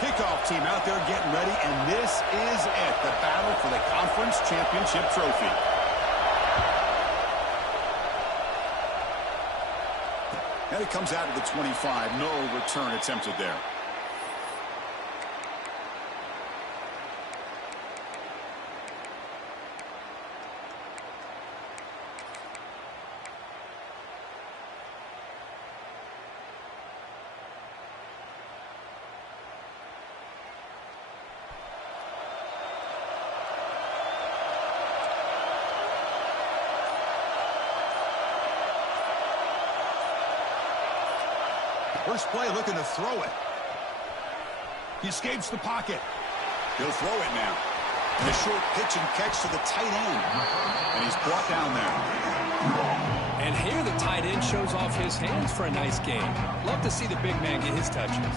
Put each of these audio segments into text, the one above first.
Kickoff team out there getting ready, and this is it, the battle for the conference championship trophy. And it comes out of the 25. No return attempted there. First play looking to throw it. He escapes the pocket. He'll throw it now. And a short pitch and catch to the tight end. And he's brought down there. And here the tight end shows off his hands for a nice game. Love to see the big man get his touches.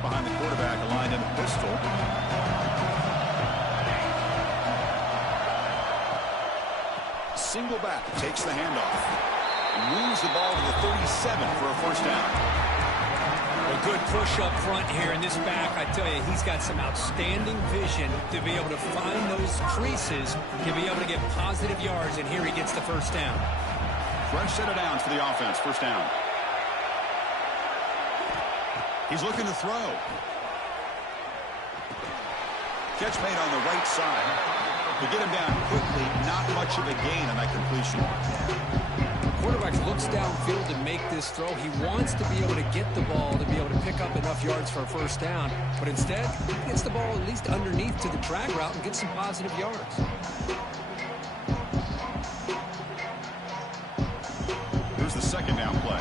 Behind the quarterback, aligned in a pistol. Single back, takes the handoff. And moves the ball to the 37 for a first down. A good push up front here, and this back, I tell you, he's got some outstanding vision to be able to find those creases, to be able to get positive yards, and here he gets the first down. Fresh set of downs for the offense, first down. He's looking to throw. Catch made on the right side. To get him down quickly, not much of a gain on that completion. Quarterback looks downfield to make this throw. He wants to be able to get the ball to be able to pick up enough yards for a first down. But instead, he gets the ball at least underneath to the drag route and gets some positive yards. Here's the second down play.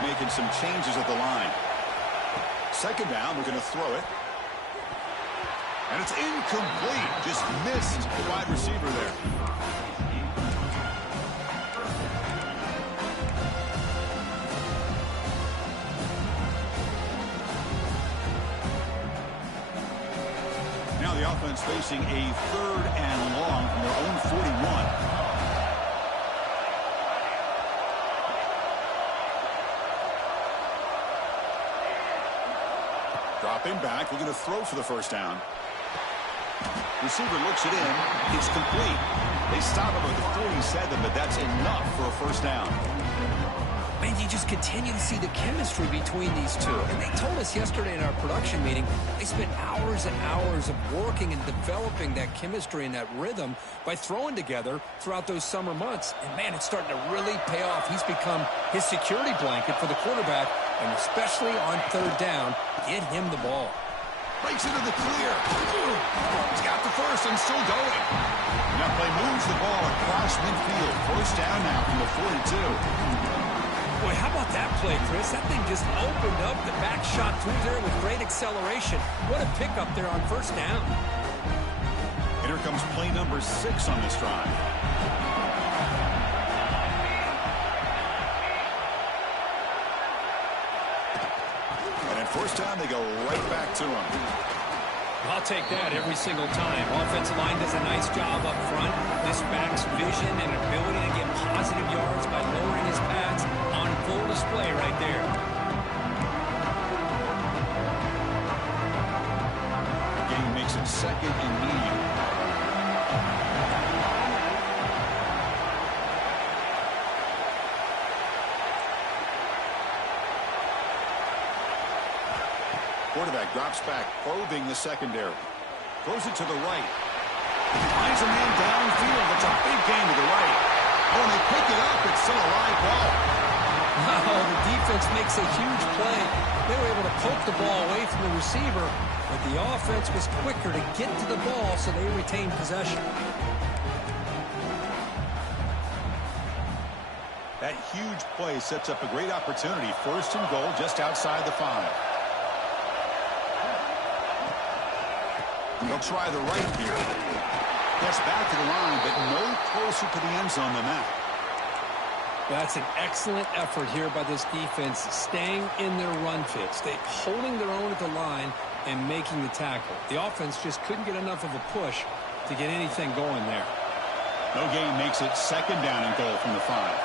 Making some changes at the line. Second down, we're going to throw it. And it's incomplete. Just missed the wide receiver there. Now the offense facing a 3rd and long from their own 41. Dropping back, we're going to throw for the first down. Receiver looks it in. It's complete. They stop him at the 47, but that's enough for a first down. Man, you just continue to see the chemistry between these two. And they told us yesterday in our production meeting, they spent hours and hours of working and developing that chemistry and that rhythm by throwing together throughout those summer months. And, man, it's starting to really pay off. He's become his security blanket for the quarterback, and especially on third down, get him the ball. Breaks into the clear. He's got the first and still going. Now play moves the ball across midfield. First down now from the 42. Boy, how about that play, Chris? That thing just opened up the back shot through there with great acceleration. What a pickup there on first down. And here comes play number 6 on this drive. And at first down, they go right back to him. I'll take that every single time. Offensive line does a nice job up front. This back's vision and ability to get positive yards by lowering his pads on full display right there. The game makes it 2nd and medium. Quarterback drops back, probing the secondary. Throws it to the right. Finds a man downfield. It's a big gain to the right. Oh, and they pick it up. It's still a live ball. Oh, the defense makes a huge play. They were able to poke the ball away from the receiver, but the offense was quicker to get to the ball, so they retained possession. That huge play sets up a great opportunity. 1st and goal just outside the 5. They'll try the right here. Gets back to the line, but no closer to the end zone than that. That's an excellent effort here by this defense, staying in their run fit, holding their own at the line and making the tackle. The offense just couldn't get enough of a push to get anything going there. No gain makes it 2nd down and goal from the 5.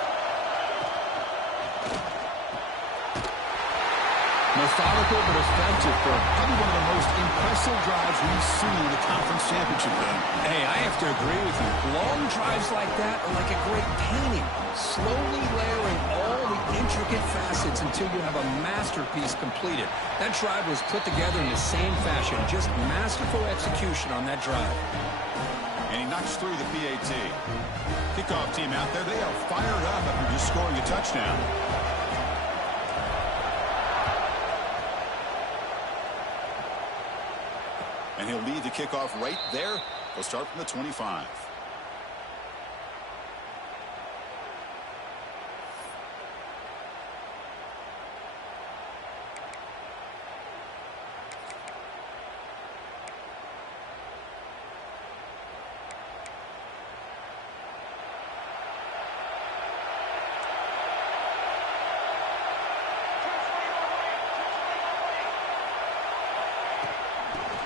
Methodical but effective for probably one of the most impressive drives we've seen in the conference championship game. Hey, I have to agree with you. Long drives like that are like a great painting, slowly layering all the intricate facets until you have a masterpiece completed. That drive was put together in the same fashion, just masterful execution on that drive. And he knocks through the PAT. Kickoff team out there, they are fired up after just scoring a touchdown. And he'll lead the kickoff right there. He'll start from the 25.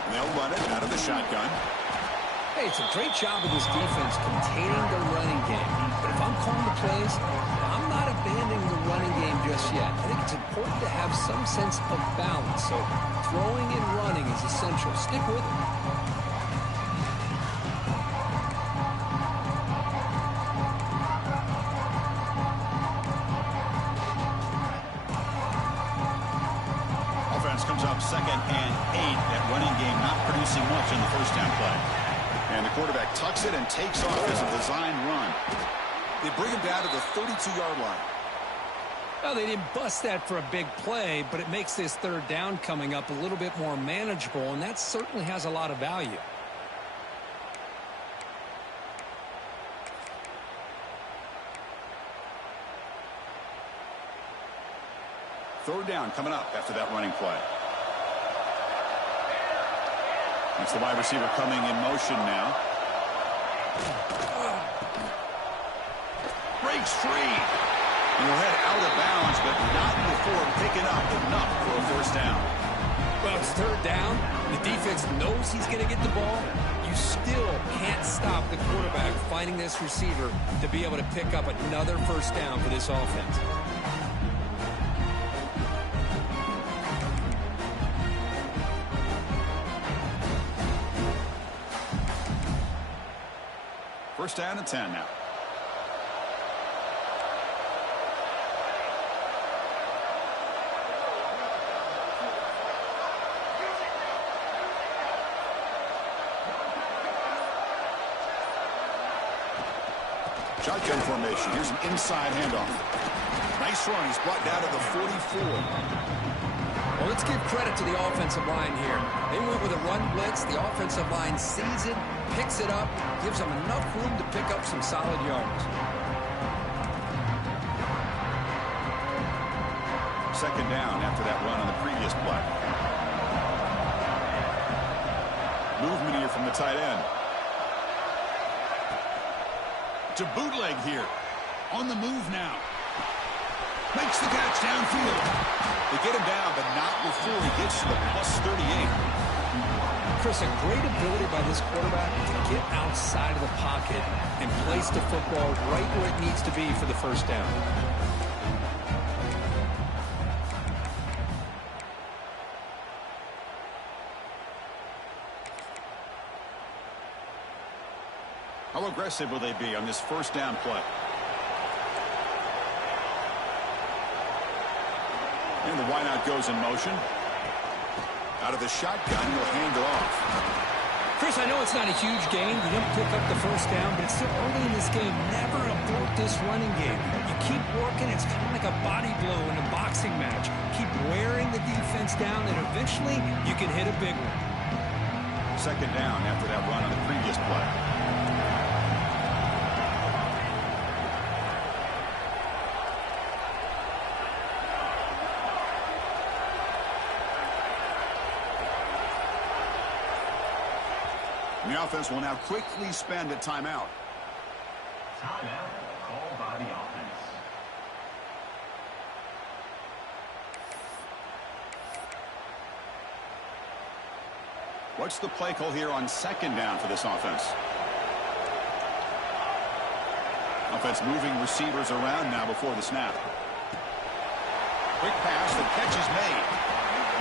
They'll run it out of the shotgun. Hey, it's a great job of this defense containing the running game. But if I'm calling the plays, I'm not abandoning the running game just yet. I think it's important to have some sense of balance. So throwing and running is essential. Stick with it. Comes up 2nd and 8. That running game not producing much in the first down play. And the quarterback tucks it and takes off as a design run. They bring him down to the 32-yard line. Well, they didn't bust that for a big play, but it makes this 3rd down coming up a little bit more manageable, and that certainly has a lot of value. Third down coming up after that running play. It's the wide receiver coming in motion now. Breaks free. And he'll head out of bounds, but not before picking up enough for a 1st down. Well, it's 3rd down. The defense knows he's going to get the ball. You still can't stop the quarterback finding this receiver to be able to pick up another 1st down for this offense. First down and 10 now. Shotgun formation. Here's an inside handoff. Nice run. He's brought down to the 44. Well, let's give credit to the offensive line here. They went with a run blitz. The offensive line sees it, picks it up, gives them enough room to pick up some solid yards. 2nd down after that run on the previous play. Movement here from the tight end. To bootleg here. On the move now. Makes the catch downfield. They get him down, but not before he gets to the +38. Chris, a great ability by this quarterback to get outside of the pocket and place the football right where it needs to be for the 1st down. How aggressive will they be on this 1st down play? And the wideout goes in motion. Out of the shotgun, he'll hand it off. Chris, I know it's not a huge gain. You didn't pick up the 1st down, but it's still early in this game. Never abort this running game. You keep working. It's kind of like a body blow in a boxing match. Keep wearing the defense down, and eventually you can hit a big one. 2nd down after that run on the previous play. The offense will now quickly spend a timeout. Timeout called by the offense. What's the play call here on second down for this offense? Offense moving receivers around now before the snap. Quick pass, the catch is made.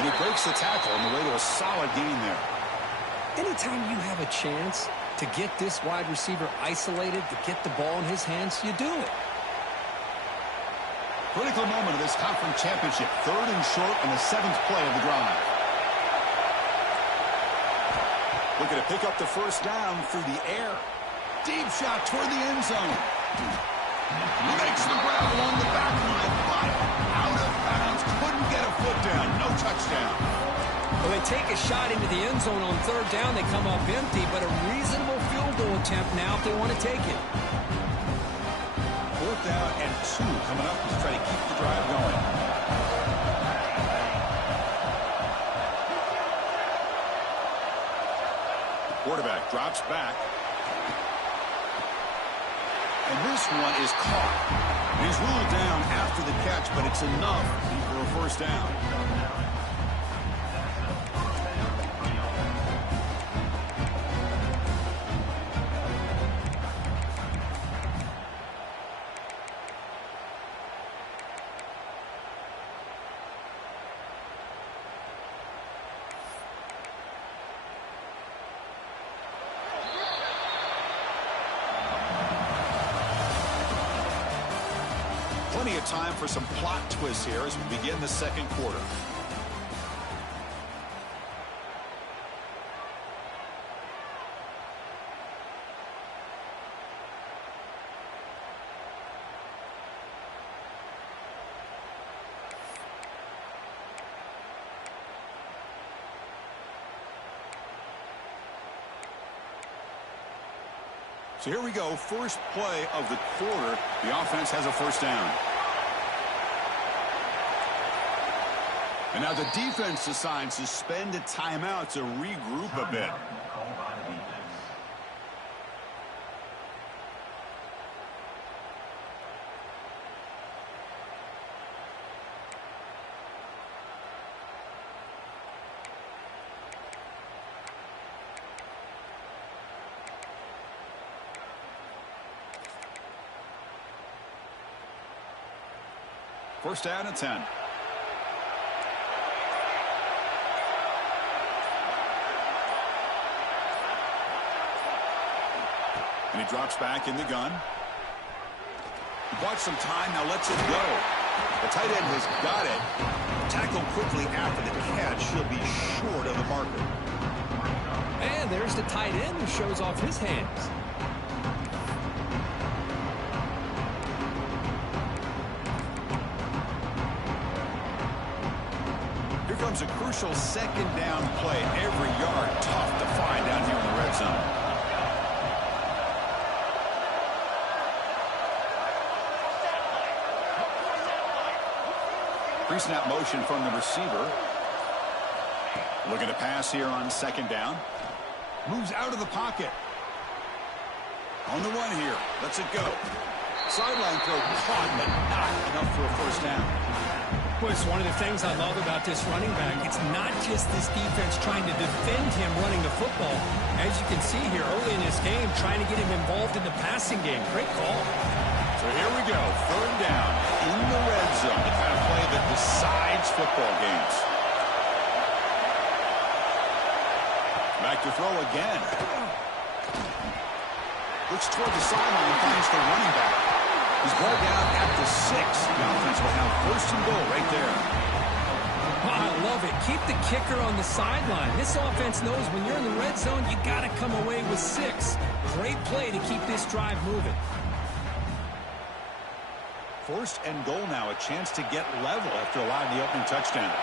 And he breaks the tackle on the way to a solid gain there. Anytime you have a chance to get this wide receiver isolated, to get the ball in his hands, you do it. Critical moment of this conference championship. 3rd and short on the 7th play of the drive. Looking to pick up the first down through the air. Deep shot toward the end zone. Makes the grab along the back line, but out of bounds. Couldn't get a foot down. No touchdown. Well, they take a shot into the end zone on 3rd down. They come up empty, but a reasonable field goal attempt now if they want to take it. 4th down and 2 coming up to try to keep the drive going. Quarterback drops back. And this one is caught. He's ruled down after the catch, but it's enough for a first down. Plenty of time for some plot twists here as we begin the second quarter. So here we go, first play of the quarter. The offense has a first down. And now the defense decides to spend a timeout to regroup a bit. First down and 10. And he drops back in the gun. He bought some time, now lets it go. The tight end has got it. Tackled quickly after the catch. He'll be short of the marker. And there's the tight end who shows off his hands. Here comes a crucial second down play. Every yard tough to find down here in the red zone. Pre-snap motion from the receiver. Looking to pass here on second down. Moves out of the pocket. On the run here. Lets it go. Sideline throw caught, but not enough for a first down. Well, it's one of the things I love about this running back. It's not just this defense trying to defend him running the football. As you can see here early in this game, trying to get him involved in the passing game. Great call. So here we go. 3rd down in the red zone. The kind of play that decides football games. Back to throw again. Looks toward the sideline and finds the running back. He's brought down at the 6. The offense will have 1st and goal right there. Oh, I love it. Keep the kicker on the sideline. This offense knows when you're in the red zone, you got to come away with 6. Great play to keep this drive moving. 1st and goal now, a chance to get level after allowing the opening touchdown.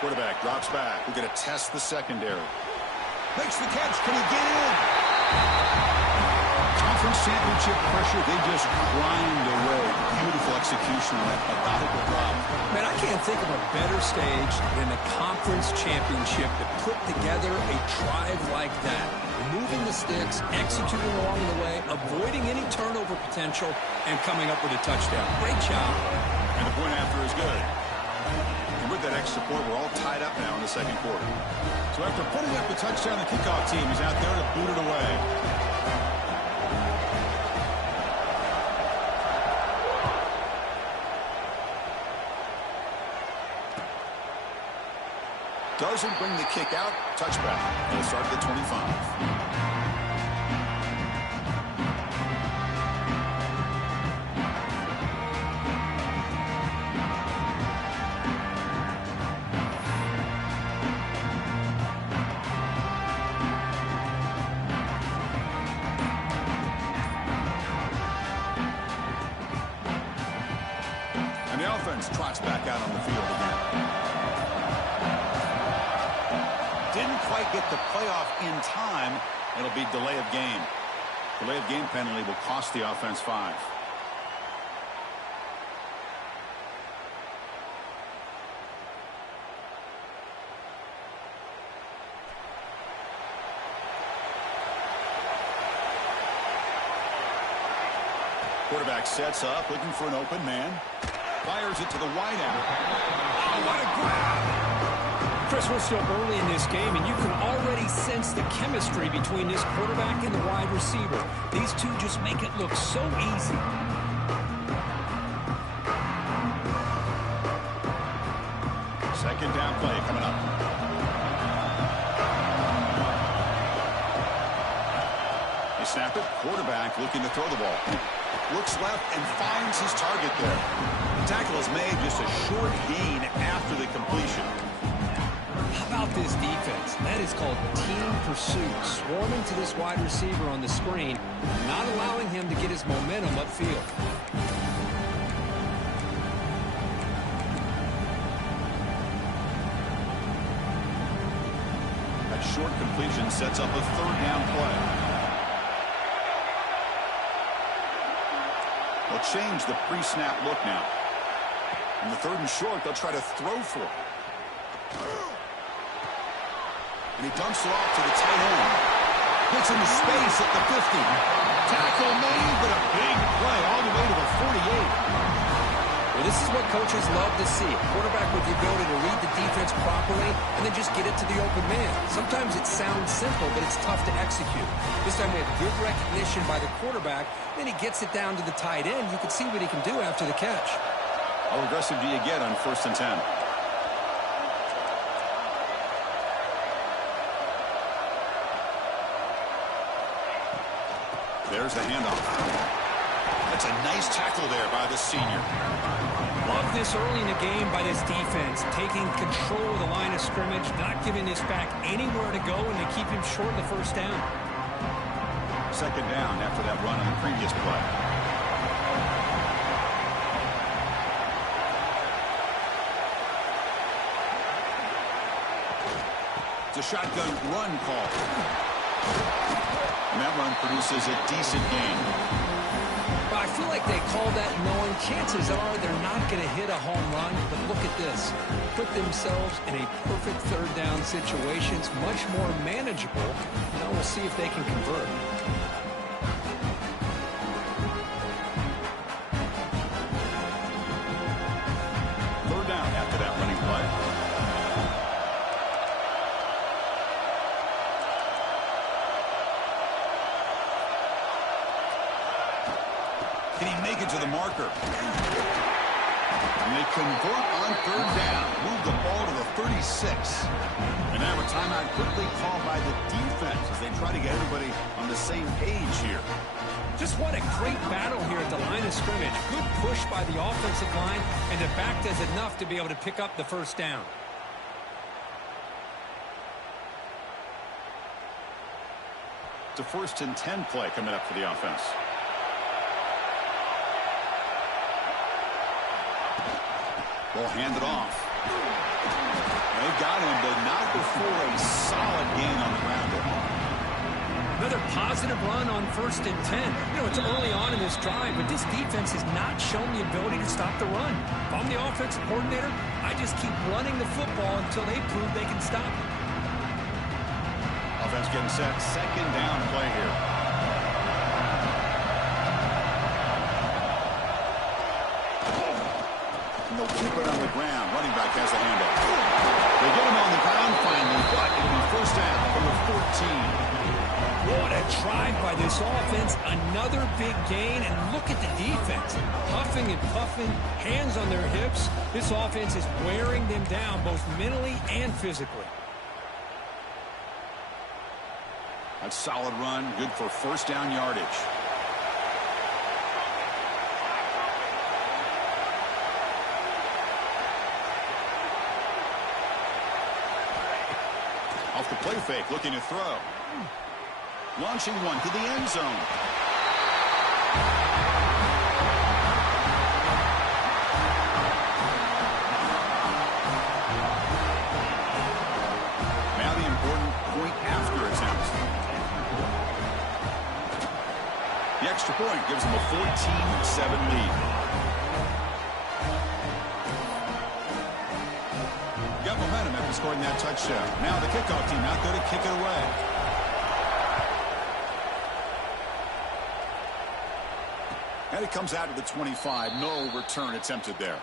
Quarterback drops back. We're going to test the secondary. Makes the catch. Can he get in? Conference championship pressure. They just grind away. Beautiful execution on that methodical drop. Man, I can't think of a better stage than the conference championship to put together a drive like that. moving the sticks, executing along the way, avoiding any turnover potential, and coming up with a touchdown. Great job. And the point after is good. And with that extra point, we're all tied up now in the second quarter. So after putting up the touchdown, the kickoff team is out there to boot it away. Doesn't bring the kick out. Touchback. He'll start at the 25. And the offense trots back out on the field again. Didn't quite get the playoff in time. It'll be delay of game. Delay of game penalty will cost the offense 5. Quarterback sets up, looking for an open man. Fires it to the wideout. Oh, what a grab! Chris, we're still early in this game, and you can already sense the chemistry between this quarterback and the wide receiver. These two just make it look so easy. Second down play coming up. They snap it. Quarterback looking to throw the ball. Looks left and finds his target there. The tackle is made, just a short gain after the completion. How about this defense? That is called team pursuit. Swarming to this wide receiver on the screen, not allowing him to get his momentum upfield. That short completion sets up a third down play. They'll change the pre-snap look now. In the third and short, they'll try to throw for it. And he dumps it off to the tight end. Gets into space at the 50. Tackle made, but a big play all the way to the 48. Well, this is what coaches love to see. A quarterback with the ability to read the defense properly and then just get it to the open man. Sometimes it sounds simple, but it's tough to execute. This time we have good recognition by the quarterback. Then he gets it down to the tight end. You can see what he can do after the catch. How aggressive do you get on 1st and 10? There's the handoff. That's a nice tackle there by the senior. Love this early in the game by this defense, taking control of the line of scrimmage, not giving this back anywhere to go, and they keep him short of the first down. Second down after that run on the previous play. It's a shotgun run call. And that run produces a decent gain. Well, I feel like they call that knowing chances are they're not going to hit a home run. But look at this. Put themselves in a perfect third down situation. It's much more manageable. Now we'll see if they can convert. Third down after that running play. Can he make it to the marker? And they convert on third down. Move the ball to the 36. And now a timeout quickly called by the defense as they try to get everybody on the same page here. Just what a great battle here at the line of scrimmage. Good push by the offensive line, and the back does enough to be able to pick up the first down. It's a 1st and 10 play coming up for the offense. Ball handed off. They got him, but not before a solid gain on the ground. Another positive run on 1st and 10. You know, it's early on in this drive, but this defense has not shown the ability to stop the run. If I'm the offensive coordinator, I just keep running the football until they prove they can stop it. offense getting set. Second down play here. They'll keep it on the ground. Running back has the handoff. They get him on the ground finally, but it'll be first down from the 14. What a drive by this offense. Another big gain, and look at the defense. Huffing and puffing, hands on their hips. This offense is wearing them down both mentally and physically. That's a solid run, good for first down yardage. Off the play fake, looking to throw. Launching one to the end zone. Now the important point after attempt. The extra point gives them a 14-7 lead. Got momentum after scoring that touchdown. Now the kickoff team out there to kick it away. And it comes out to the 25. No return attempted there.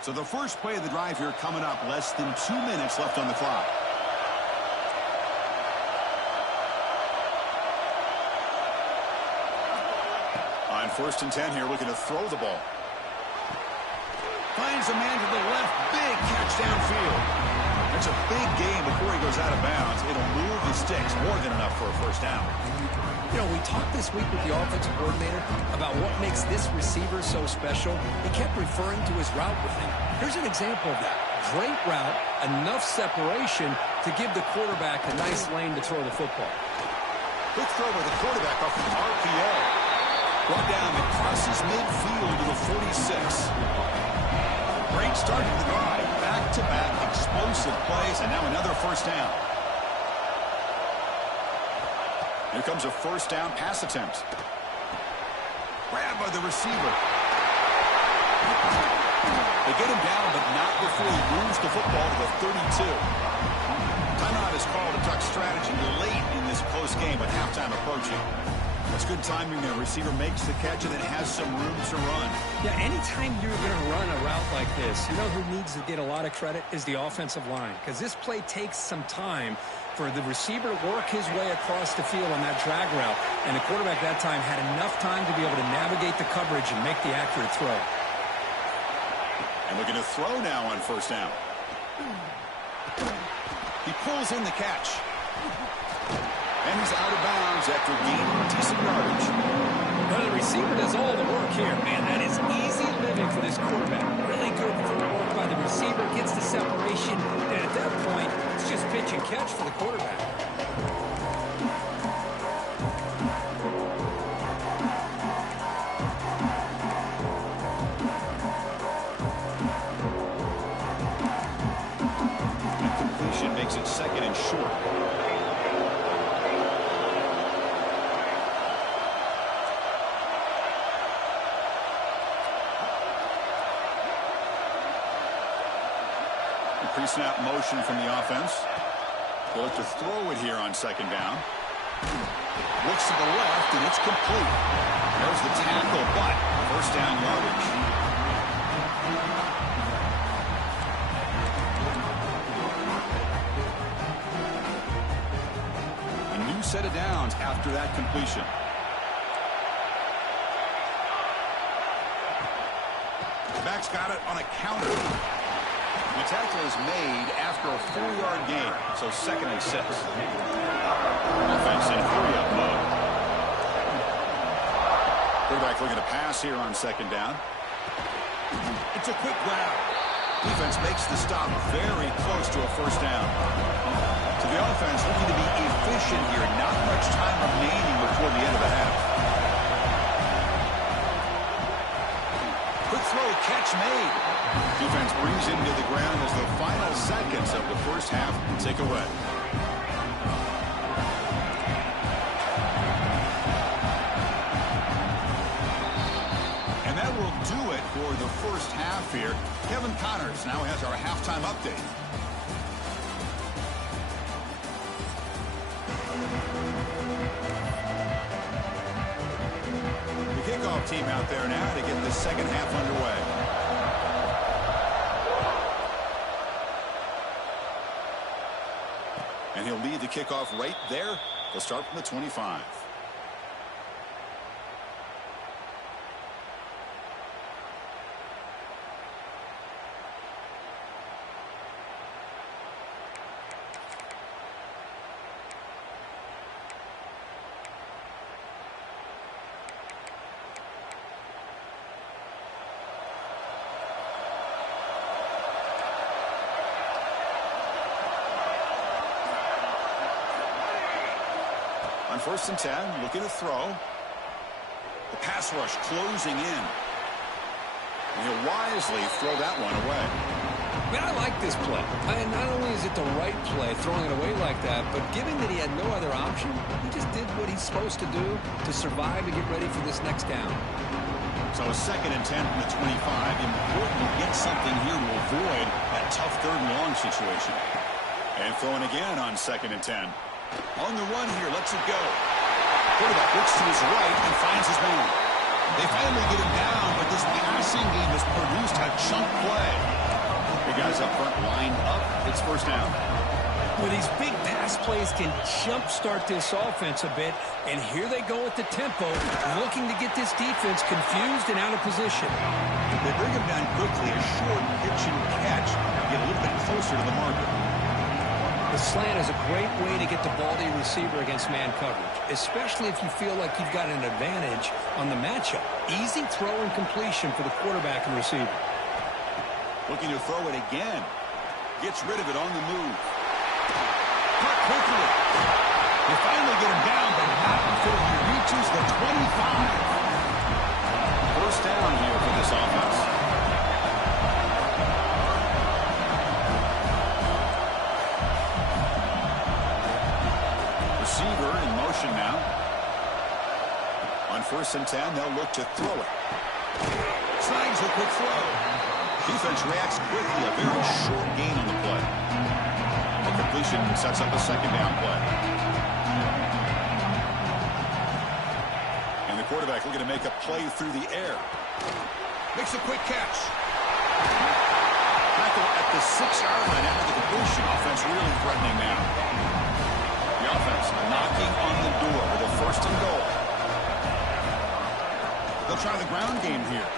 So the first play of the drive here coming up. Less than 2 minutes left on the clock. On 1st and 10 here, looking to throw the ball. Finds a man to the left. Big catch downfield. That's a big gain before he goes out of bounds. It'll move the sticks. More than enough for a first down. You know, we talked this week with the offensive coordinator about what makes this receiver so special. He kept referring to his route with him. Here's an example of that. Great route, enough separation to give the quarterback a nice lane to throw the football. Quick throw by the quarterback off the RPO. Brought down and crosses midfield to the 46. Great start to the drive. Back-to-back explosive plays, and now another first down. Here comes a first down pass attempt. Grabbed by the receiver. They get him down, but not before he moves the football to the 32. Timeout is called to talk strategy late in this close game with halftime approaching. That's good timing there. Receiver makes the catch and then has some room to run. Yeah, anytime you're going to run a route like this, you know who needs to get a lot of credit is the offensive line. Because this play takes some time for the receiver to work his way across the field on that drag route. And the quarterback that time had enough time to be able to navigate the coverage and make the accurate throw. And looking to throw now on first down. He pulls in the catch. And he's out of bounds after gaining decent yardage. Well, the receiver does all the work here. Man, that is easy living for this quarterback. Really good footwork by the receiver. Gets the separation. And at that point, it's just pitch and catch for the quarterback. That completion makes it second and short. Pre-snap motion from the offense. They'll look to throw it here on second down. Looks to the left, and it's complete. There's the tackle, but first down yardage. A new set of downs after that completion. The back's got it on a counter. The tackle is made after a 4-yard gain, so 2nd and 6. Offense in hurry-up mode. Quarterback looking to pass here on second down. It's a quick grab. Defense makes the stop very close to a first down. So the offense looking to be efficient here. Not much time remaining before the end of the half. Quick throw, catch made. Defense brings him to the ground as the final seconds of the first half tick away. for the first half here. Kevin Connors now has our halftime update. The kickoff team out there now to get the second half underway. And he'll lead the kickoff right there. They'll start from the 25. On 1st and 10, looking to throw. The pass rush closing in. And he'll wisely throw that one away. Man, I like this play. Not only is it the right play, throwing it away like that, but given that he had no other option, he just did what he's supposed to do to survive and get ready for this next down. So a 2nd and 10 from the 25. Important to get something here to avoid that tough 3rd and long situation. And throwing again on 2nd and 10. On the run here, lets it go. Quarterback looks to his right and finds his man. They finally get him down, but this passing game has produced a chunk play. The guys up front lined up. It's 1st down. Well, these big pass plays can jumpstart this offense a bit, and here they go at the tempo, looking to get this defense confused and out of position. They bring him down quickly, a short pitch and catch, get a little bit closer to the marker. The slant is a great way to get the ball to your receiver against man coverage, especially if you feel like you've got an advantage on the matchup. Easy throw and completion for the quarterback and receiver. Looking to throw it again. Gets rid of it on the move. Cut quickly. They finally get him down, but not until he reaches the 25. 1st down here for this offense. Receiver in motion now. On 1st and 10, they'll look to throw it. Snags a quick throw. Defense reacts quickly. A very short gain on the play. A completion sets up a 2nd down play. And the quarterback looking to make a play through the air. Makes a quick catch. Tackle at the 6-yard line after the completion. Offense really threatening now. The offense knocking on the door with a 1st and goal. They'll try the ground game here.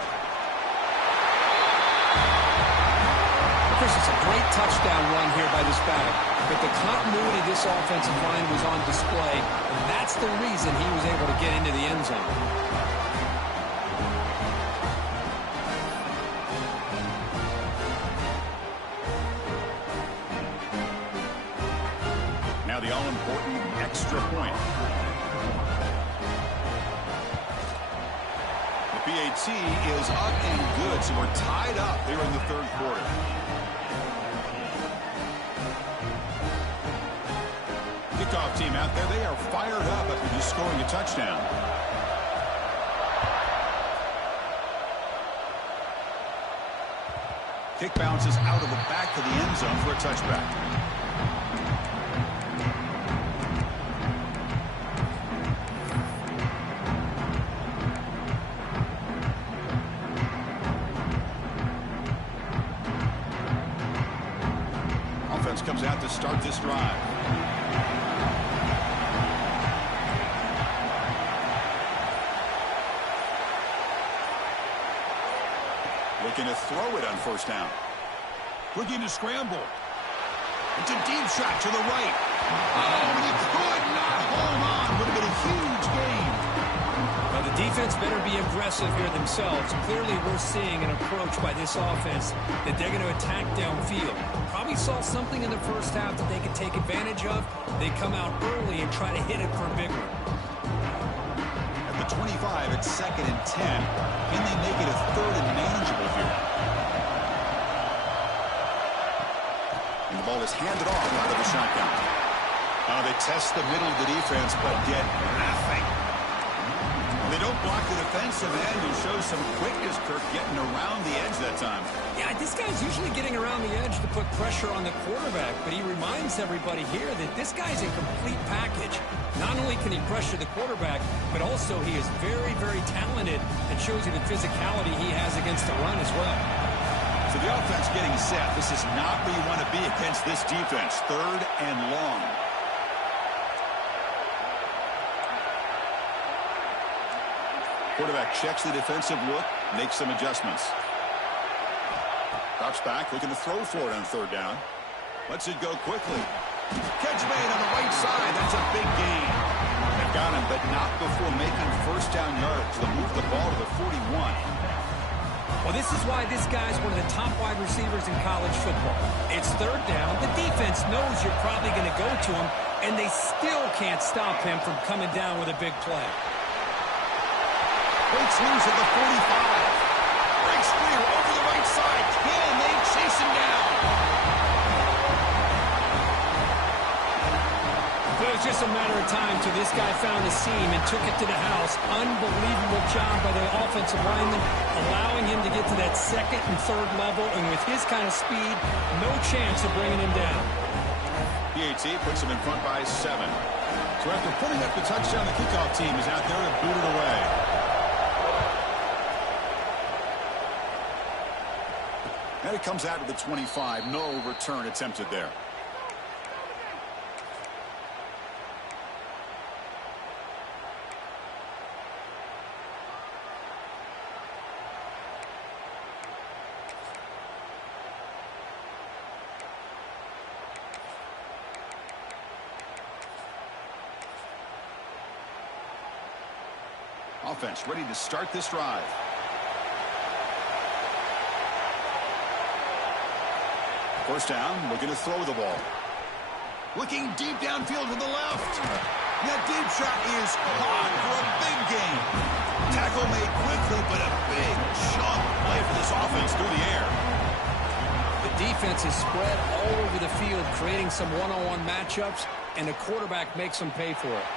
Chris, it's a great touchdown run here by this back, but the continuity of this offensive line was on display, and that's the reason he was able to get into the end zone. Now the all-important extra point. The PAT is up and good, so we're tied up here in the 3rd quarter. Kickoff team out there, they are fired up after just scoring a touchdown. Kick bounces out of the back of the end zone for a touchback. Offense comes out to start this drive. Looking to throw it on 1st down. Looking to scramble. It's a deep shot to the right. Oh, he could not hold on. Would have been a huge gain. Well, the defense better be aggressive here themselves. Clearly, we're seeing an approach by this offense that they're going to attack downfield. Probably saw something in the 1st half that they could take advantage of. They come out early and try to hit it for a big one. At the 25, it's 2nd and 10. Can they make it a 3rd and manageable here? And the ball is handed off out of the shotgun. They test the middle of the defense, but get nothing. They don't block the defensive end and show some quickness, Kirk, getting around the edge that time. Yeah, this guy's usually getting around the edge to put pressure on the quarterback, but he reminds everybody here that this guy's a complete package. Not only can he pressure the quarterback, but also he is very, very talented and shows you the physicality he has against the run as well. So the offense getting set. This is not where you want to be against this defense. 3rd and long. Quarterback checks the defensive look, makes some adjustments. Drops back, looking to throw for it on 3rd down. Lets it go quickly. Catch made on the right side. That's a big gain. They've got him, but not before making 1st down yards. They'll move the ball to the 41. Well, this is why this guy's one of the top wide receivers in college football. It's 3rd down. The defense knows you're probably going to go to him, and they still can't stop him from coming down with a big play. Breaks loose at the 45. Breaks clear over the right side. Can they chase him down? It was just a matter of time till this guy found a seam and took it to the house. Unbelievable job by the offensive lineman, allowing him to get to that 2nd and 3rd level, and with his kind of speed, no chance of bringing him down. PAT puts him in front by 7. So after putting up the touchdown, the kickoff team is out there to boot it away. And it comes out to the 25. No return attempted there. Offense ready to start this drive. First down, looking to throw the ball. Looking deep downfield to the left. That deep shot is caught for a big gain. Tackle made quickly, but a big chunk play for this offense through the air. The defense is spread all over the field, creating some one-on-one matchups, and the quarterback makes them pay for it.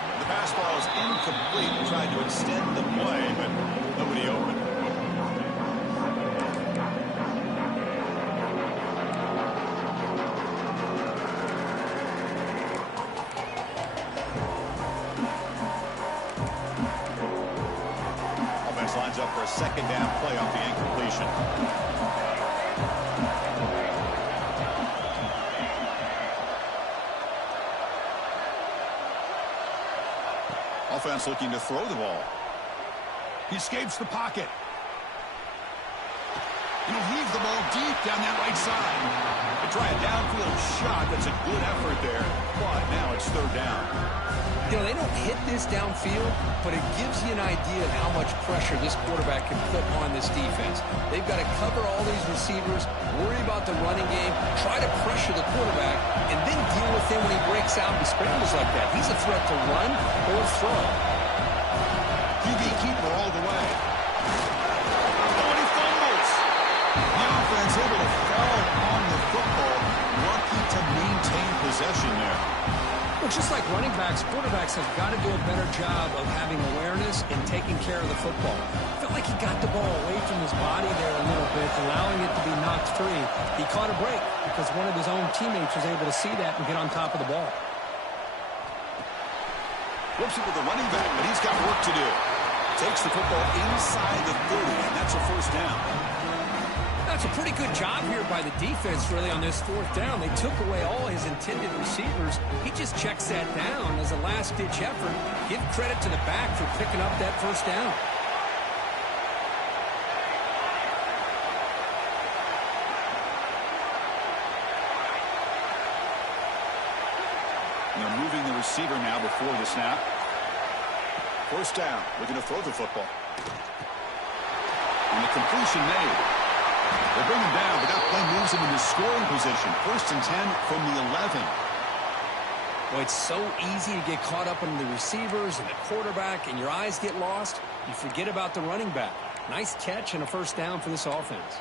The pass ball is incomplete. Tried to extend the play, but nobody open. Offense lines up for a 2nd down play off the incompletion. Offense looking to throw the ball. He escapes the pocket. And he'll heave the ball deep down that right side. They try a downfield shot. That's a good effort there. But now it's 3rd down. You know, they don't hit this downfield, but it gives you an idea of how much pressure this quarterback can put on this defense. They've got to cover all these receivers, worry about the running game, try to pressure the quarterback, and then deal with him when he breaks out and scrambles like that. He's a threat to run or throw. QB keeper all the way. Oh, and he fumbles. The offense able to fall on the football, lucky to maintain possession there. Well, just like running backs, quarterbacks have got to do a better job of having awareness and taking care of the football. Felt like he got the ball away from his body there a little bit, allowing it to be knocked free. He caught a break because one of his own teammates was able to see that and get on top of the ball. Flips it to the running back, but he's got work to do. Takes the football inside the 30, and that's a 1st down. That's a pretty good job here by the defense, really, on this 4th down. They took away all his intended receivers. He just checks that down as a last-ditch effort. Give credit to the back for picking up that 1st down. And they're moving the receiver now before the snap. 1st down. Looking to throw the football. And the completion made. They bring him down, but that play moves him into scoring position. 1st and 10 from the 11. Well, it's so easy to get caught up in the receivers and the quarterback, and your eyes get lost. You forget about the running back. Nice catch and a 1st down for this offense.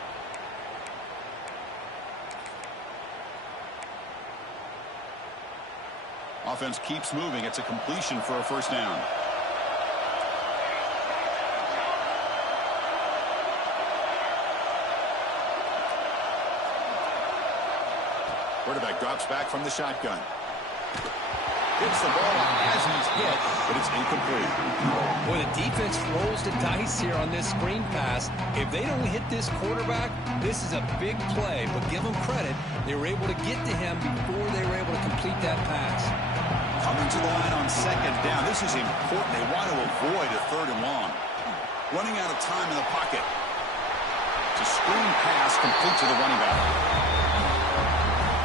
Offense keeps moving. It's a completion for a 1st down. Quarterback drops back from the shotgun. Hits the ball as he's hit, but it's incomplete. Boy, the defense rolls the dice here on this screen pass. If they don't hit this quarterback, this is a big play. But give them credit, they were able to get to him before they were able to complete that pass. Coming to the line on second down. This is important. They want to avoid a third and long. Running out of time in the pocket. It's a screen pass complete to the running back.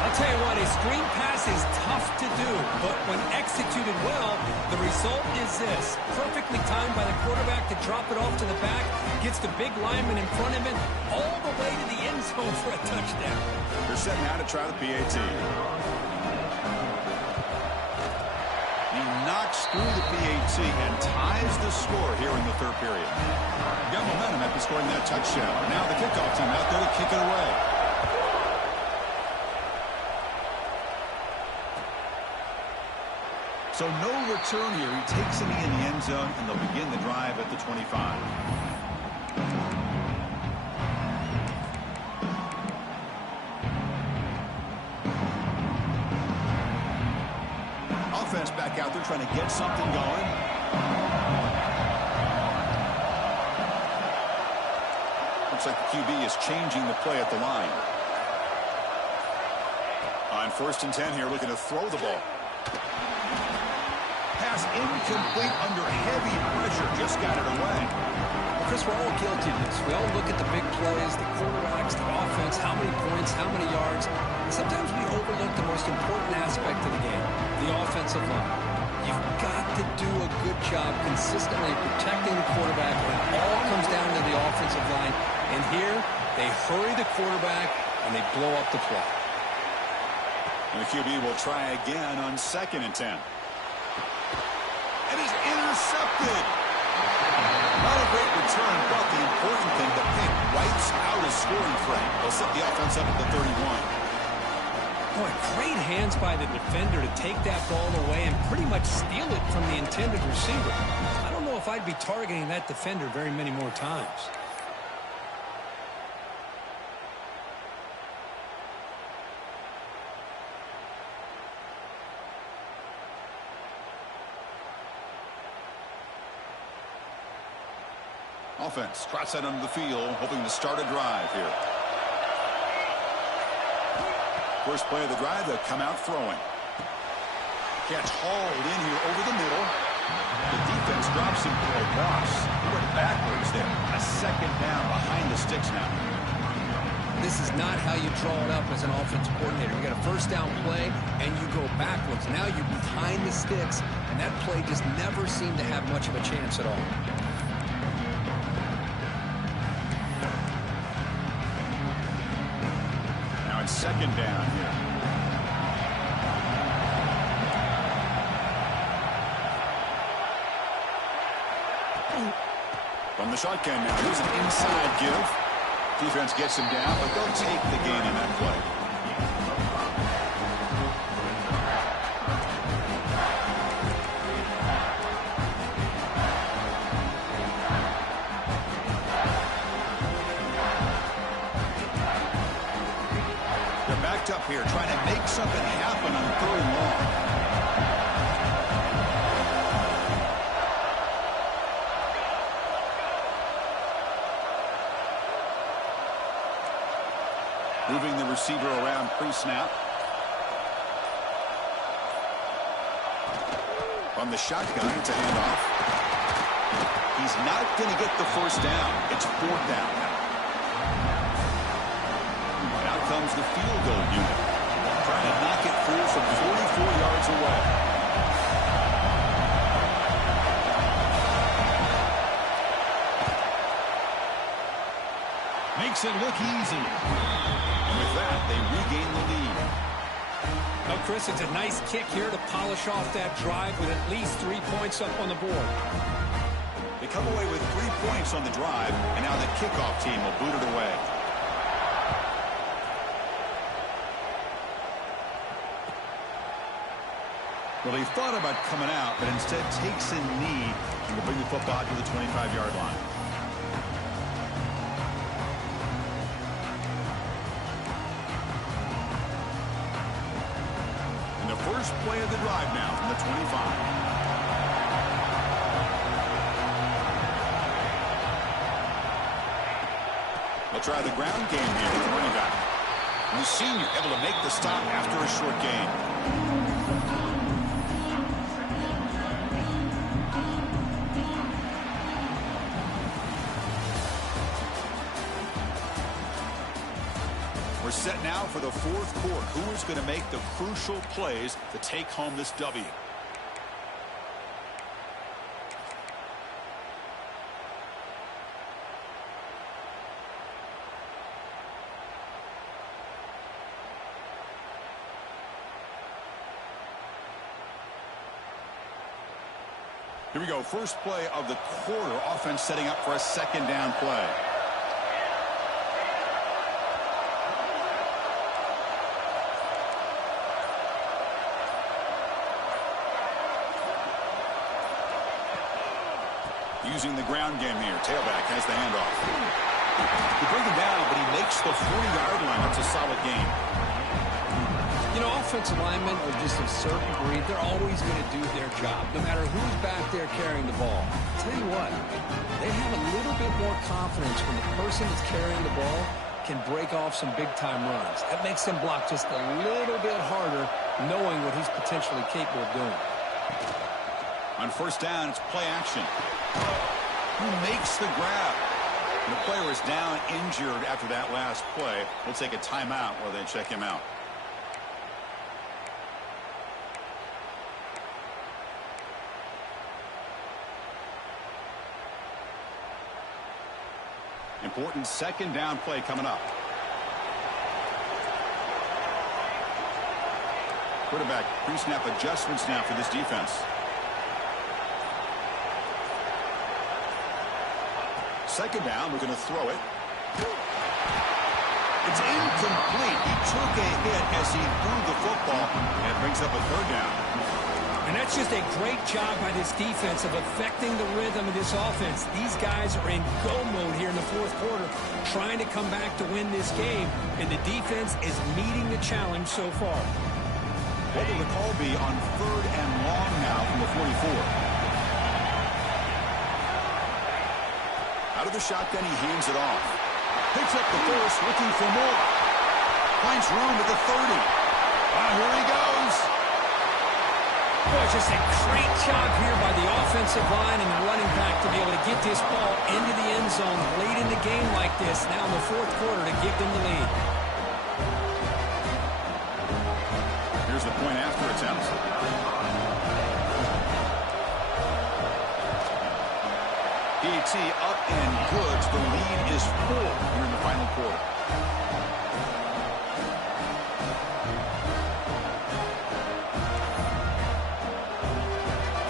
I'll tell you what, a screen pass is tough to do, but when executed well, the result is this. Perfectly timed by the quarterback to drop it off to the back, gets the big lineman in front of him, all the way to the end zone for a touchdown. They're setting out to try the PAT. He knocks through the PAT and ties the score here in the third period. Got momentum after scoring that touchdown. Now the kickoff team out there to kick it away. So no return here. He takes it in the end zone, and they'll begin the drive at the 25. Offense back out there trying to get something going. Looks like the QB is changing the play at the line. On 1st and 10 here, looking to throw the ball. Pass incomplete under heavy pressure. Just got it away. Well, Chris, we're all guilty of this. We all look at the big plays, the quarterbacks, the offense, how many points, how many yards. And sometimes we overlook the most important aspect of the game, the offensive line. You've got to do a good job consistently protecting the quarterback, and it all comes down to the offensive line. And here, they hurry the quarterback, and they blow up the play. And the QB will try again on 2nd and 10. And he's intercepted. Not a great return, but the important thing, the pick wipes out his scoring frame. They'll set the offense up at the 31. Boy, great hands by the defender to take that ball away and pretty much steal it from the intended receiver. I don't know if I'd be targeting that defender very many more times. Offense trots out onto the field, hoping to start a drive here. First play of the drive, they'll come out throwing. Catch hauled in here over the middle. The defense drops him for a loss. He went backwards there. A 2nd down behind the sticks now. This is not how you draw it up as an offensive coordinator. You got a 1st down play, and you go backwards. Now you're behind the sticks, and that play just never seemed to have much of a chance at all. Now it's 2nd down here. From the shotgun now, here's an inside give. Defense gets him down, but they'll take the gain in that play. They're backed up here, trying to make something happen on 3rd and long. Moving the receiver around pre-snap. From the shotgun, it's a handoff. He's not going to get the 1st down. It's 4th down now. And out comes the field goal unit. Trying to knock it through from 44 yards away. Makes it look easy. With that, they regain the lead. Well, Chris, it's a nice kick here to polish off that drive with at least 3 points up on the board. They come away with 3 points on the drive, and now the kickoff team will boot it away. Well, he thought about coming out, but instead takes a knee and will bring the football to the 25-yard line. the first play of the drive now from the 25. They'll try the ground game here with the running back. And the senior able to make the stop after a short gain. We're set now for the fourth quarter. Who is going to make the crucial plays to take home this W? Here we go. First play of the quarter. Offense setting up for a second down play. Using the ground game here. Tailback has the handoff. They bring him down, but he makes the 40-yard line. That's a solid gain. You know, offensive linemen are just a certain breed. They're always going to do their job, no matter who's back there carrying the ball. I'll tell you what, they have a little bit more confidence when the person that's carrying the ball can break off some big-time runs. That makes them block just a little bit harder, knowing what he's potentially capable of doing. On first down, it's play action. Who makes the grab? The player is down injured after that last play. We'll take a timeout while they check him out. Important second down play coming up. Quarterback pre-snap adjustments now for this defense. Second down, we're going to throw it. It's incomplete. He took a hit as he threw the football, and it brings up a third down. And that's just a great job by this defense of affecting the rhythm of this offense. These guys are in go mode here in the fourth quarter, trying to come back to win this game, and the defense is meeting the challenge so far. What will the call be on third and long now from the 44? Out of the shotgun, he hands it off. Picks up the first, looking for more. Finds room at the 30. Here he goes. Boy, just a great job here by the offensive line and the running back to be able to get this ball into the end zone late in the game like this, now in the fourth quarter, to give them the lead. Here's the point after attempt. PAT up and good. The lead is 4 here in the final quarter.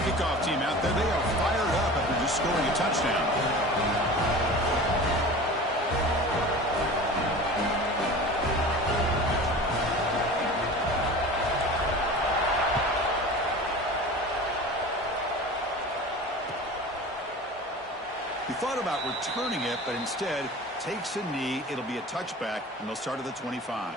Kickoff team out there. They are fired up after just scoring a touchdown. He thought about returning it, but instead takes a knee. It'll be a touchback, and they'll start at the 25.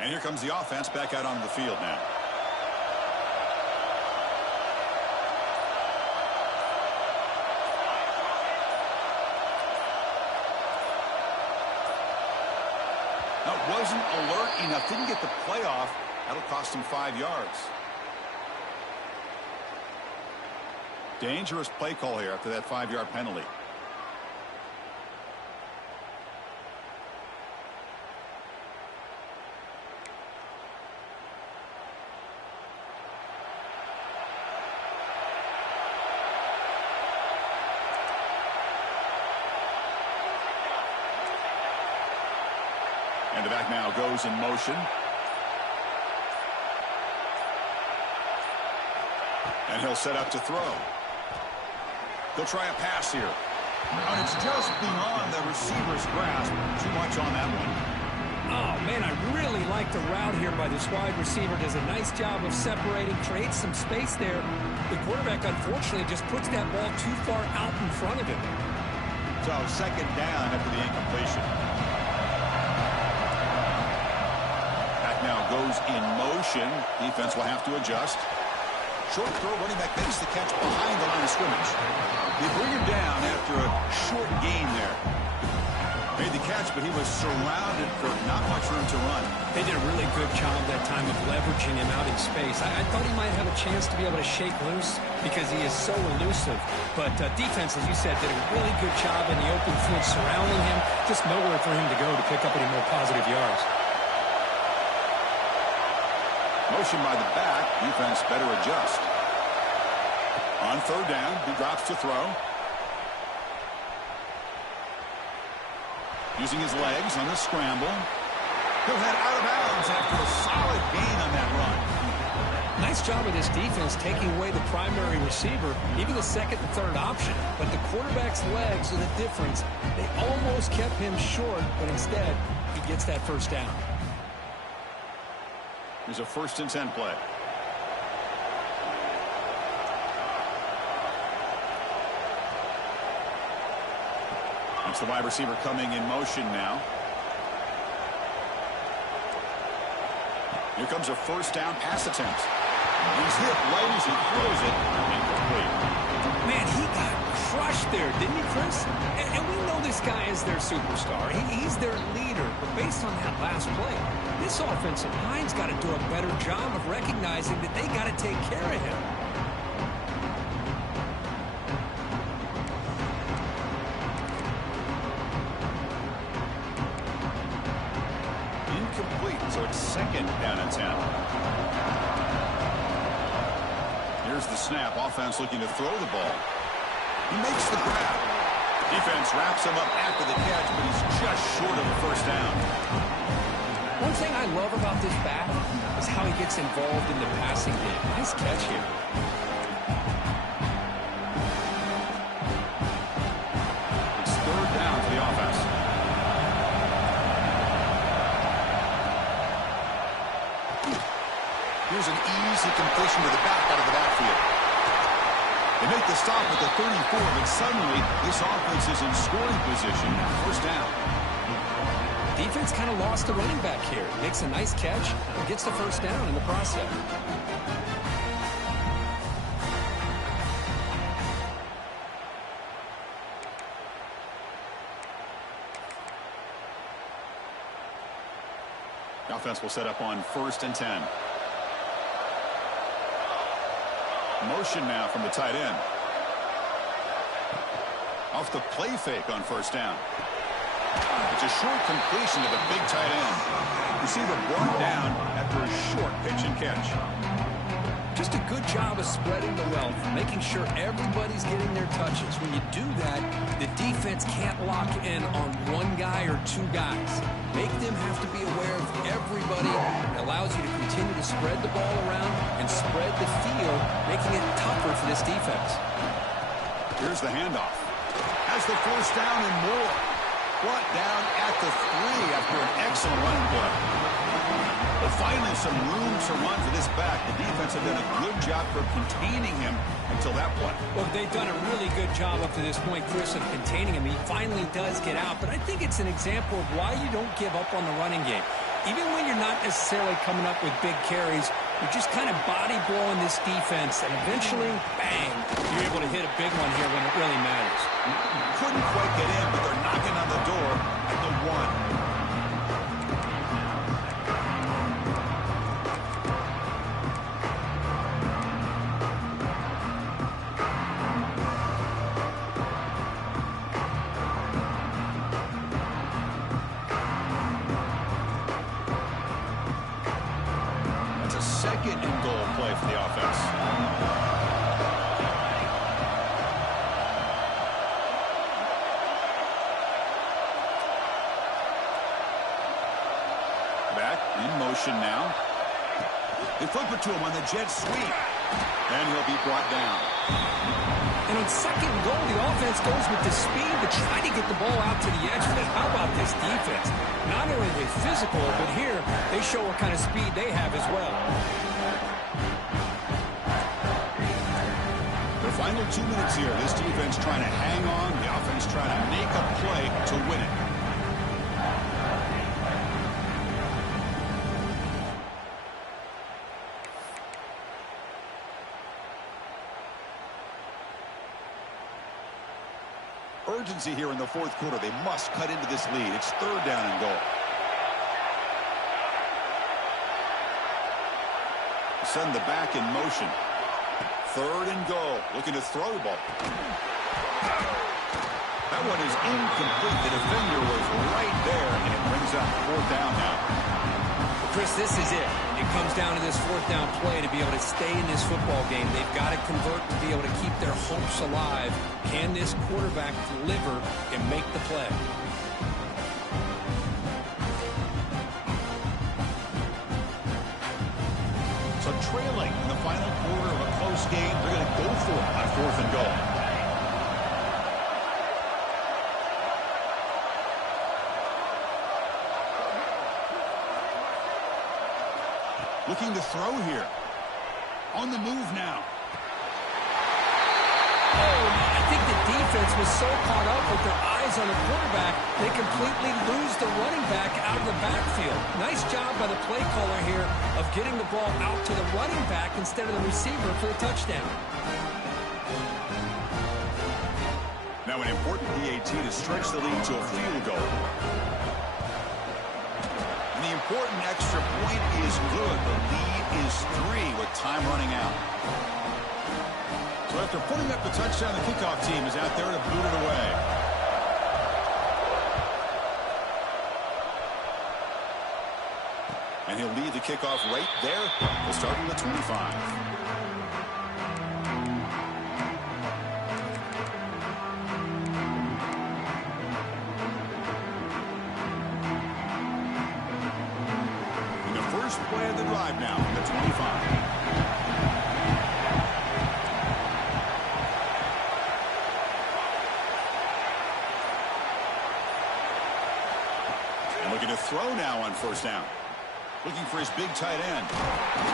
And here comes the offense back out onto the field now. Wasn't alert enough, didn't get the play off. That'll cost him 5 yards. Dangerous play call here after that 5-yard penalty. And the back now goes in motion. And he'll set up to throw. They'll try a pass here. And it's just beyond the receiver's grasp. Too much on that one. Oh, man, I really like the route here by this wide receiver. Does a nice job of separating, creates some space there. The quarterback, unfortunately, just puts that ball too far out in front of him. So second down after the incompletion. Back now goes in motion. Defense will have to adjust. Short throw, running back makes the catch behind the line of scrimmage. They bring him down after a short gain there. Made the catch, but he was surrounded for not much room to run. They did a really good job that time of leveraging him out in space. I thought he might have a chance to be able to shake loose because he is so elusive. But defense, as you said, did a really good job in the open field surrounding him. Just nowhere for him to go to pick up any more positive yards. Motion by the back. Defense better adjust. On third down, he drops to throw. Using his legs on the scramble. He'll head out of bounds after a solid gain on that run. Nice job of this defense taking away the primary receiver, even the second and third option. But the quarterback's legs are the difference. They almost kept him short, but instead, he gets that first down. Here's a 1st and 10 play. That's the wide receiver coming in motion now. Here comes a 1st down pass attempt. He's hit right as he throws it. Incomplete. Man, he got crushed there, didn't he, Chris? And we know this guy is their superstar. He's their leader. But based on that last play, this offensive line's got to do a better job of recognizing that they got to take care of him. So it's 2nd down and 10. Here's the snap. Offense looking to throw the ball. He makes the grab. Defense wraps him up after the catch, but he's just short of a 1st down. One thing I love about this back is how he gets involved in the passing game. Nice catch here. It's 3rd down for the offense. Here's an easy completion to the back out of the backfield. They make the stop at the 34, but suddenly this offense is in scoring position. 1st down. Defense kind of lost the running back here. Makes a nice catch and gets the 1st down in the process. The offense will set up on 1st and 10. Motion now from the tight end. Off the play fake on 1st down. It's a short completion to the big tight end. Receiver brought down after a short pitch and catch. Just a good job of spreading the wealth, making sure everybody's getting their touches. When you do that, the defense can't lock in on one guy or two guys. Make them have to be aware of everybody. It allows you to continue to spread the ball around and spread the field, making it tougher for this defense. Here's the handoff. Has the 1st down and more. Brought down at the 3 after an excellent running play. But finally, some room to run for this back. The defense have done a good job for containing him until that point. Well, they've done a really good job up to this point, Chris, of containing him. He finally does get out, but I think it's an example of why you don't give up on the running game. Even when you're not necessarily coming up with big carries, you're just kind of body blowing this defense, and eventually, bang, you're able to hit a big one here when it really matters. Couldn't quite get in, but they're knocking on the door at the 1. For the offense. Back in motion now. They flip it to him on the jet sweep. And he'll be brought down. And on second and goal, the offense goes with the speed to try to get the ball out to the edge. But how about this defense? Not only are they physical, but here they show what kind of speed they have as well. The final 2 minutes here. This defense trying to hang on. The offense trying to make a play to win it. Urgency here in the fourth quarter. They must cut into this lead. It's third down and goal. Send the back in motion. Third and goal. Looking to throw the ball. That one is incomplete. The defender was right there, and it brings up fourth down now. Chris, this is it. It comes down to this fourth down play to be able to stay in this football game. They've got to convert to be able to keep their hopes alive. Can this quarterback deliver and make the play? So trailing in the final quarter of a close game, they're going to go for it on fourth and goal. Looking to throw here. On the move now. Oh, I think the defense was so caught up with their eyes on the quarterback, they completely lose the running back out of the backfield. Nice job by the play caller here of getting the ball out to the running back instead of the receiver for the touchdown. Now an important PAT to stretch the lead to a field goal. And the important extra point is good. The lead is 3 with time running out. So after putting up the touchdown, the kickoff team is out there to boot it away. And he'll lead the kickoff right there. We'll start at the 25. Play of the drive now from the 25. And looking to throw now on first down. Looking for his big tight end.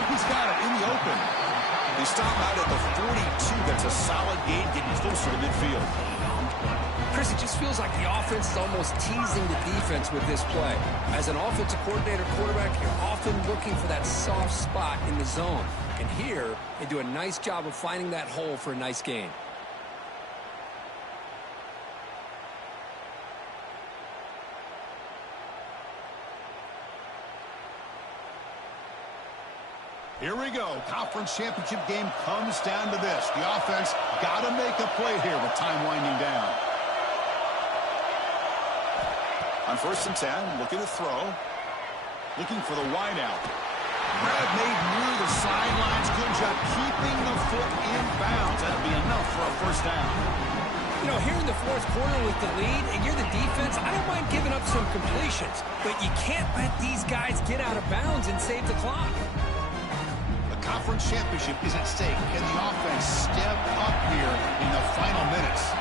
He's got it in the open. They stop out at the 42. That's a solid gain, getting closer to midfield. Chris, it just feels like the offense is almost teasing the defense with this play. As an offensive coordinator quarterback, you're often looking for that soft spot in the zone. And here, they do a nice job of finding that hole for a nice gain. Here we go. Conference championship game comes down to this. The offense got to make a play here with time winding down. On first and 10, looking to throw. Looking for the wideout. Grab made near the sidelines. Good job keeping the foot in bounds. That'll be enough for a first down. You know, here in the fourth quarter with the lead, and you're the defense, I don't mind giving up some completions. But you can't let these guys get out of bounds and save the clock. The conference championship is at stake. Can the offense step up here in the final minutes?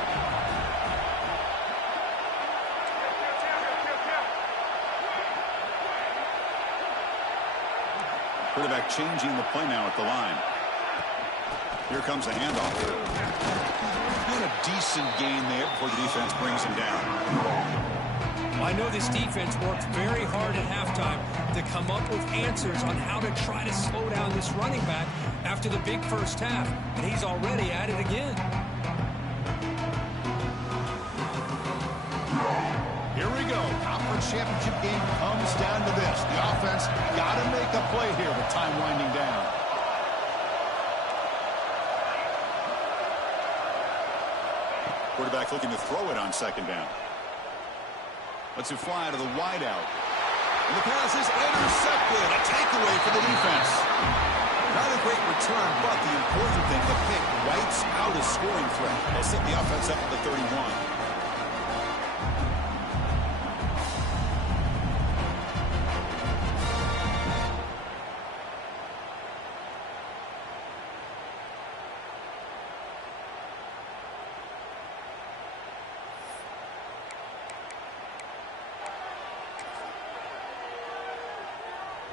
Quarterback changing the play now at the line. Here comes a handoff. Doing a decent gain there before the defense brings him down. Well, I know this defense worked very hard at halftime to come up with answers on how to try to slow down this running back after the big first half, and he's already at it again. Here we go. Conference championship game comes down to this. The offense got to make a play here with time winding down. Quarterback looking to throw it on second down. Lets it fly to the wideout. And the pass is intercepted. A takeaway for the defense. Not a great return, but the important thing, the pick wipes out a scoring threat. They'll set the offense up at the 31.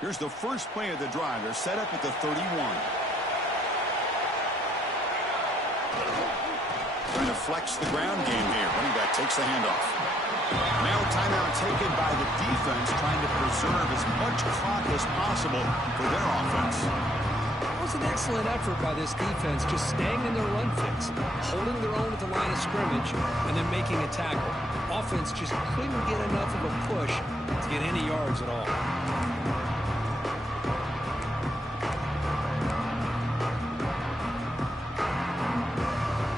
Here's the first play of the drive. They're set up at the 31. Trying to flex the ground game here. Running back takes the handoff. Now timeout taken by the defense, trying to preserve as much clock as possible for their offense. It was an excellent effort by this defense, just staying in their run fix, holding their own at the line of scrimmage, and then making a tackle. Offense just couldn't get enough of a push to get any yards at all.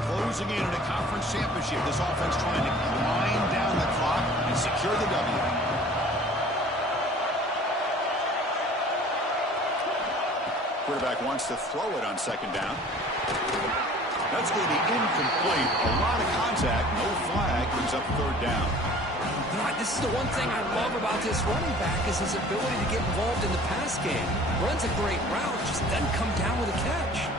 Closing in a conference championship, this offense trying to grind down the clock and secure the W. Quarterback wants to throw it on second down. That's going to be incomplete. A lot of contact, no flag, brings up third down. This is the one thing I love about this running back is his ability to get involved in the pass game. Runs a great route, just doesn't come down with a catch.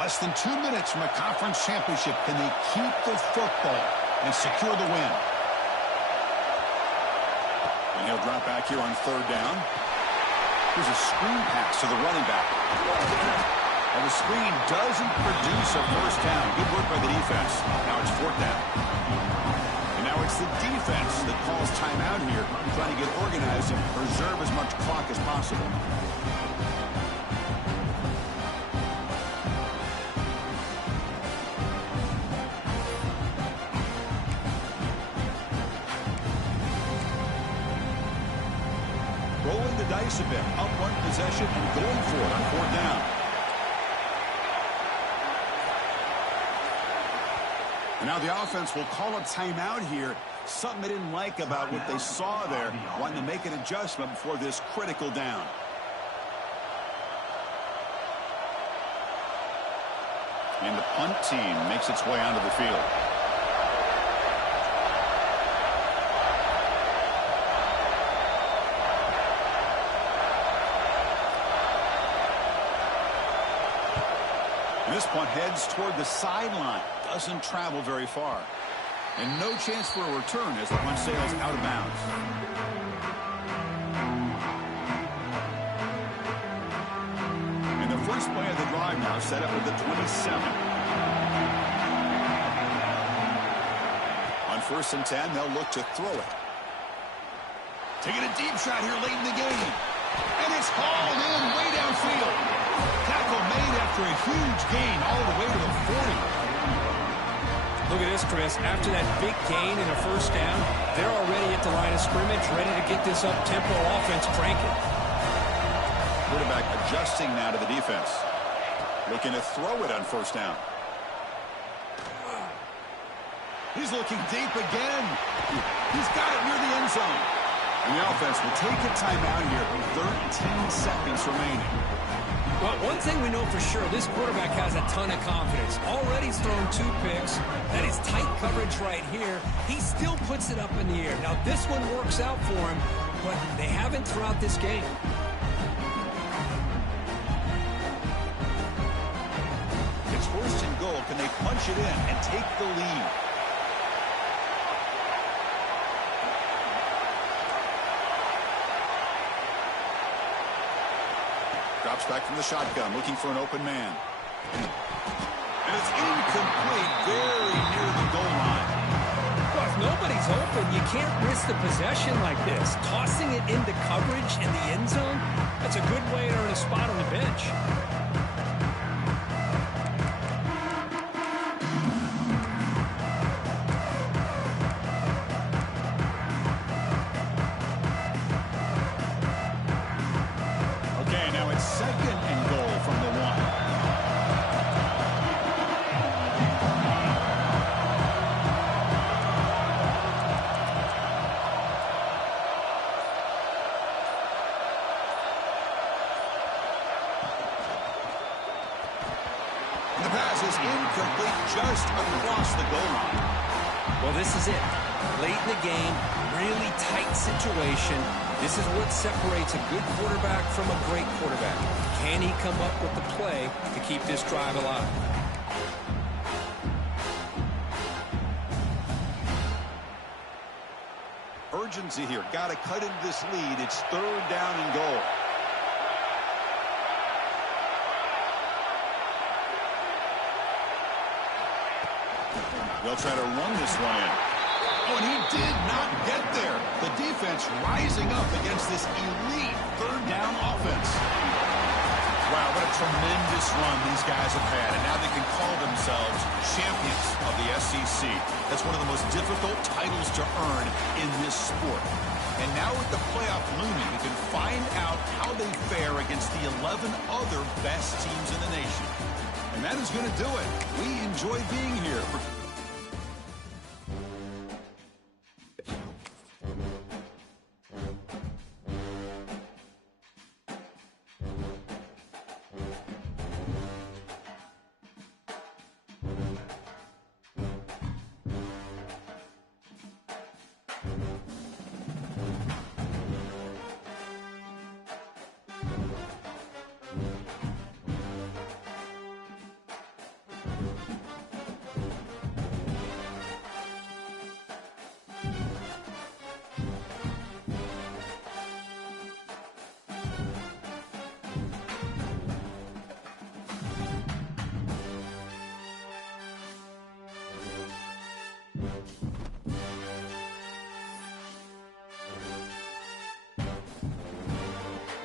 Less than 2 minutes from a conference championship. Can they keep the football and secure the win? And he'll drop back here on third down. Here's a screen pass to the running back. And the screen doesn't produce a first down. Good work by the defense. Now it's fourth down. And now it's the defense that calls timeout here, trying to get organized and preserve as much clock as possible. Rolling the dice a bit, up one possession and going for it on fourth down. And now the offense will call a timeout here. Something they didn't like about what they saw there. Wanting to make an adjustment before this critical down. And the punt team makes its way onto the field. This punt heads toward the sideline. Doesn't travel very far. And no chance for a return as the punt sails out of bounds. And the first play of the drive now set up at the 27. On 1st and 10, they'll look to throw it. Taking a deep shot here late in the game. And it's hauled in way downfield. Tackle made after a huge gain all the way to the 40. Look at this, Chris. After that big gain in a first down, they're already at the line of scrimmage, ready to get this up-tempo offense cranking. Quarterback adjusting now to the defense. Looking to throw it on first down. He's looking deep again. He's got it near the end zone. And the offense will take a timeout here with 13 seconds remaining. Well, one thing we know for sure, this quarterback has a ton of confidence. Already he's thrown 2 picks. That is tight coverage right here. He still puts it up in the air. Now, this one works out for him, but they haven't throughout this game. It's 1st and goal. Can they punch it in and take the lead? Drops back from the shotgun, looking for an open man. And it's incomplete, very near the goal line. Well, if nobody's open, you can't risk the possession like this. Tossing it into coverage in the end zone, that's a good way to earn a spot on the bench. The pass is incomplete just across the goal line. Well, this is it. Late in the game, really tight situation. This is what separates a good quarterback from a great quarterback. Can he come up with the play to keep this drive alive? urgency here. Got to cut into this lead. It's 3rd down and goal. They'll try to run this one in. Oh, and he did not get there. The defense rising up against this elite 3rd down offense. Wow, what a tremendous run these guys have had, and now they can call themselves champions of the SEC. That's one of the most difficult titles to earn in this sport. And now with the playoff looming, we can find out how they fare against the 11 other best teams in the nation. And that is going to do it. We enjoy being here.